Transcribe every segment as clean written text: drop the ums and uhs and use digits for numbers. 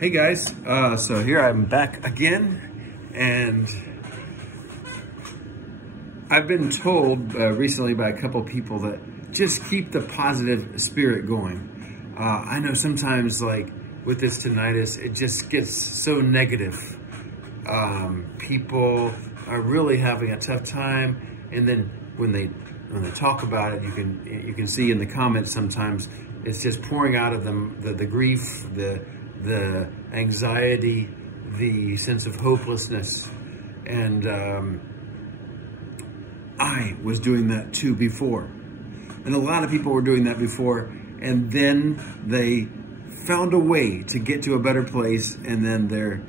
Hey guys, so here I'm back again, and I've been told recently by a couple people that just keep the positive spirit going. I know sometimes, like with this tinnitus, it just gets so negative. People are really having a tough time, and then when they talk about it, you can see in the comments sometimes it's just pouring out of them the grief, the anxiety, the sense of hopelessness. And I was doing that too before. And a lot of people were doing that before, and then they found a way to get to a better place, and then they're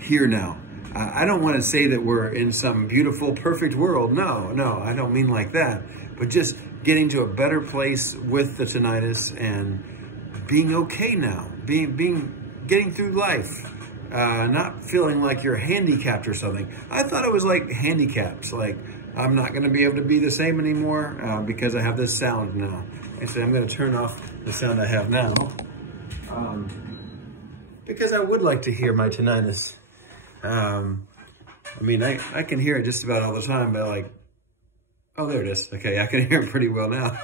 here now. I don't want to say that we're in some beautiful, perfect world. No, I don't mean like that. But just getting to a better place with the tinnitus and being okay now, getting through life, not feeling like you're handicapped or something. I thought it was like handicaps, like I'm not going to be able to be the same anymore because I have this sound now. Actually, I'm going to turn off the sound I have now because I would like to hear my tinnitus. I mean, I can hear it just about all the time, but like, oh, there it is. Okay, I can hear it pretty well now.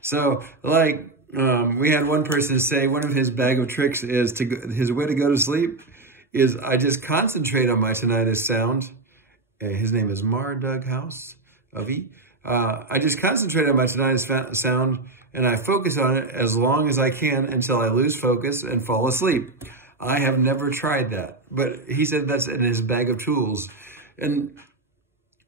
So, like, we had one person say one of his bag of tricks is his way to go to sleep is I just concentrate on my tinnitus sound. His name is Doug House of E. I just concentrate on my tinnitus sound and I focus on it as long as I can until I lose focus and fall asleep. I have never tried that, but he said that's in his bag of tools. And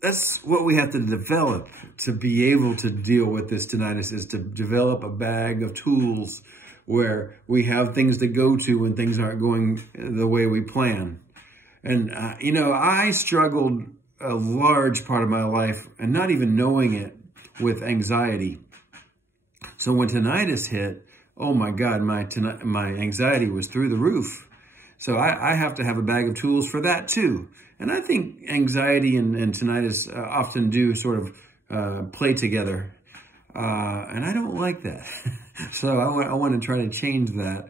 that's what we have to develop to be able to deal with this tinnitus, is to develop a bag of tools where we have things to go to when things aren't going the way we plan. And, you know, I struggled a large part of my life, and not even knowing it, with anxiety. So when tinnitus hit, oh my God, my anxiety was through the roof. So I have to have a bag of tools for that too. And I think anxiety and tinnitus often do sort of play together. And I don't like that. So I want to try to change that.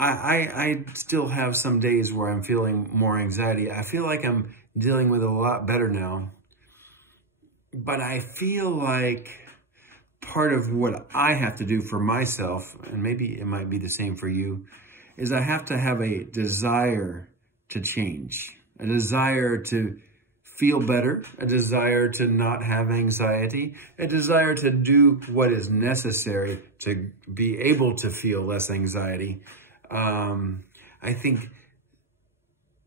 I still have some days where I'm feeling more anxiety. I feel like I'm dealing with it a lot better now. But I feel like part of what I have to do for myself, and maybe it might be the same for you, is I have to have a desire to change, a desire to feel better, a desire to not have anxiety, a desire to do what is necessary to be able to feel less anxiety. I think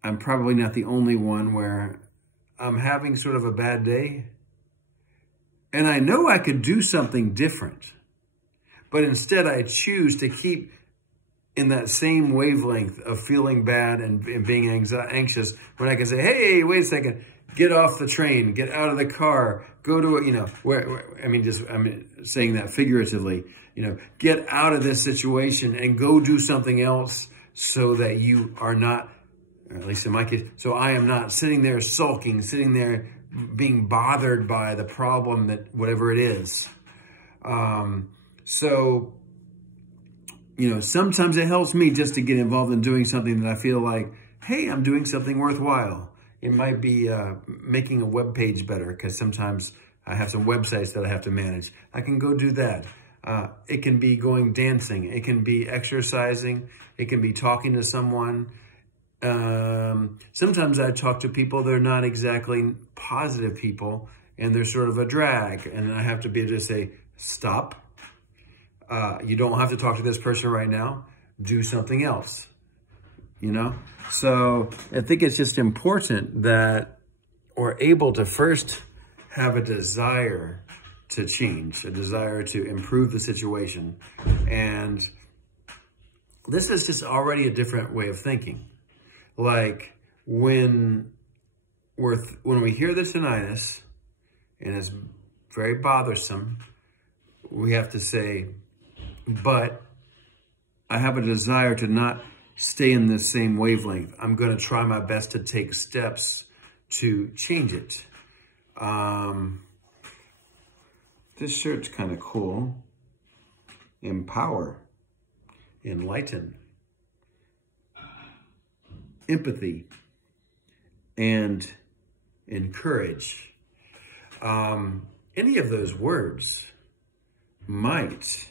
I'm probably not the only one where I'm having sort of a bad day, and I know I could do something different, but instead I choose to keep in that same wavelength of feeling bad and being anxious, when I can say, hey, wait a second, get off the train, get out of the car, go to a, you know, I'm saying that figuratively, you know, get out of this situation and go do something else so that you are not, or at least in my case, so I am not sitting there sulking, sitting there being bothered by the problem, that whatever it is. So, you know, sometimes it helps me just to get involved in doing something that I feel like, hey, I'm doing something worthwhile. It might be making a web page better, because sometimes I have some websites that I have to manage. I can go do that. It can be going dancing. It can be exercising. It can be talking to someone. Sometimes I talk to people, they're not exactly positive people, and they're sort of a drag. And I have to be able to say, stop. You don't have to talk to this person right now. Do something else, you know? So I think it's just important that we're able to first have a desire to change, a desire to improve the situation. And this is just already a different way of thinking. Like when we hear the tinnitus and it's very bothersome, we have to say, but I have a desire to not stay in the same wavelength. I'm going to try my best to take steps to change it. This shirt's kind of cool. Empower, enlighten, empathy, and encourage. Any of those words might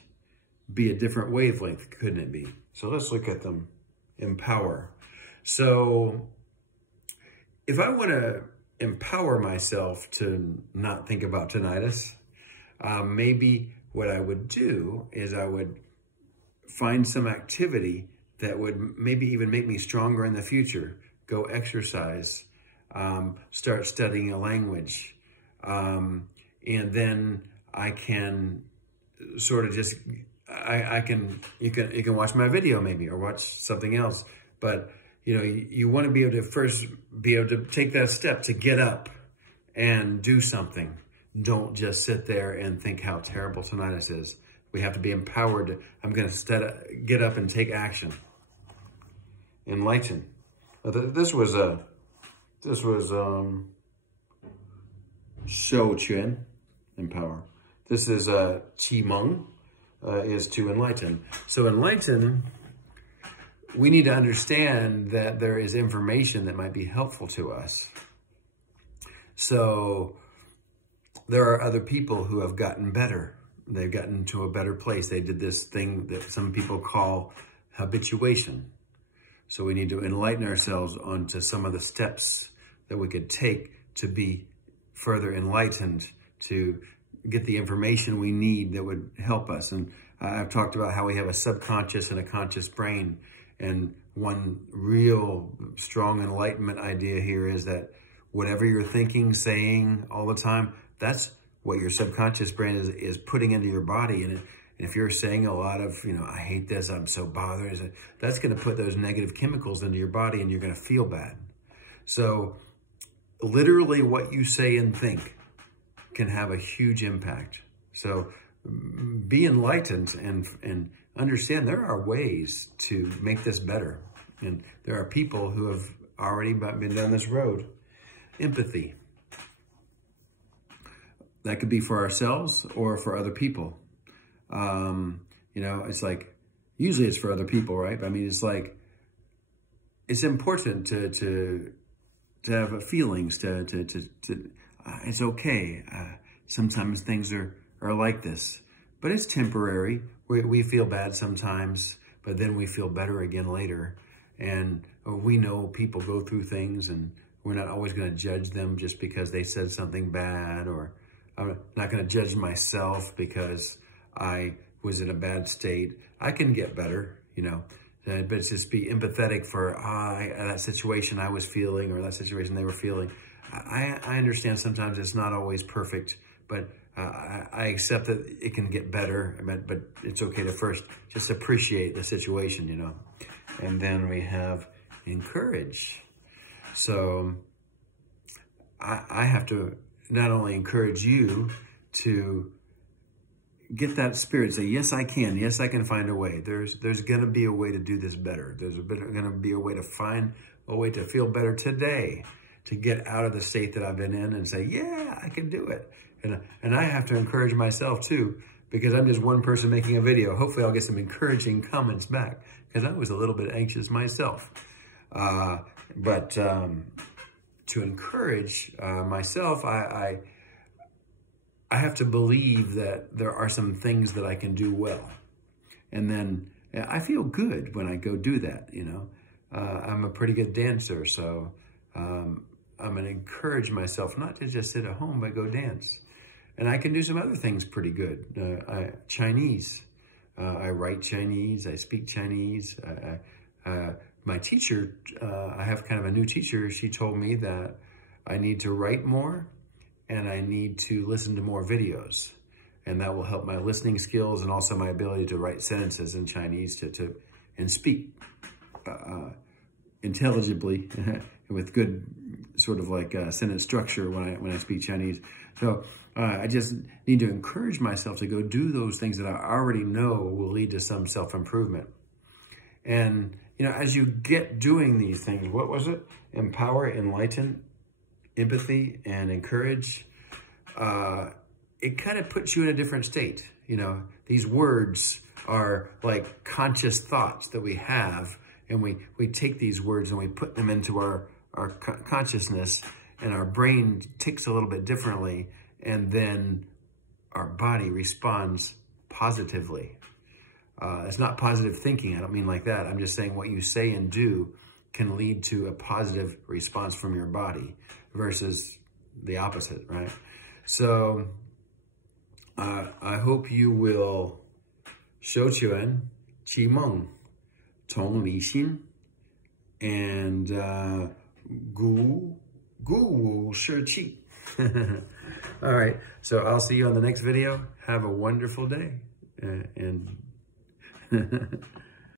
be a different wavelength, couldn't it be? So let's look at them. Empower. So if I want to empower myself to not think about tinnitus, maybe what I would do is I would find some activity that would maybe even make me stronger in the future. Go exercise, start studying a language, and then I can sort of just, you can watch my video maybe, or watch something else. But you know, you want to be able to first be able to take that step to get up and do something. Don't just sit there and think how terrible tinnitus is. We have to be empowered. I'm going to get up and take action. Enlighten. This was Shou Quan, empower. This is Qi Meng, is to enlighten. So enlighten, we need to understand that there is information that might be helpful to us. So there are other people who have gotten better. They've gotten to a better place. They did this thing that some people call habituation. So we need to enlighten ourselves onto some of the steps that we could take to be further enlightened, to get the information we need that would help us. And I've talked about how we have a subconscious and a conscious brain. And one real strong enlightenment idea here is that whatever you're thinking, saying all the time, that's what your subconscious brain is putting into your body. And if you're saying a lot of, you know, I hate this, I'm so bothered, that's going to put those negative chemicals into your body and you're going to feel bad. So literally what you say and think can have a huge impact. So be enlightened and understand there are ways to make this better. And there are people who have already been down this road. Empathy. That could be for ourselves or for other people. You know, it's like, usually it's for other people, right? I mean, it's like, it's important to have feelings, it's okay. Sometimes things are like this, but it's temporary. We feel bad sometimes, but then we feel better again later. And we know people go through things, and we're not always going to judge them just because they said something bad, or I'm not going to judge myself because I was in a bad state. I can get better, you know, but it's just be empathetic for that situation I was feeling, or that situation they were feeling. I understand sometimes it's not always perfect, but I accept that it can get better, but it's okay to first just appreciate the situation, you know. And then we have encourage. So I have to not only encourage you to get that spirit, say, yes, I can. Yes, I can find a way. There's going to be a way to do this better. There's going to be a way to find a way to feel better today, to get out of the state that I've been in and say, yeah, I can do it. And I have to encourage myself too, because I'm just one person making a video. Hopefully I'll get some encouraging comments back, because I was a little bit anxious myself. But to encourage myself, I have to believe that there are some things that I can do well. And then I feel good when I go do that, you know. I'm a pretty good dancer, so I'm going to encourage myself not to just sit at home, but go dance. And I can do some other things pretty good. Chinese. I write Chinese. I speak Chinese. My teacher, I have kind of a new teacher. She told me that I need to write more and I need to listen to more videos. And that will help my listening skills and also my ability to write sentences in Chinese and speak intelligibly with good sort of like sentence structure when I speak Chinese. So I just need to encourage myself to go do those things that I already know will lead to some self-improvement. And, you know, as you get doing these things, what was it? Empower, enlighten, empathy, and encourage. It kind of puts you in a different state. You know, these words are like conscious thoughts that we have, And we take these words and we put them into our consciousness, and our brain ticks a little bit differently, and then our body responds positively. It's not positive thinking. I don't mean like that. I'm just saying what you say and do can lead to a positive response from your body versus the opposite, right? So I hope you will 修全, 祈梦, 同理心, and 鼓舞士气. All right, so I'll see you on the next video. Have a wonderful day. And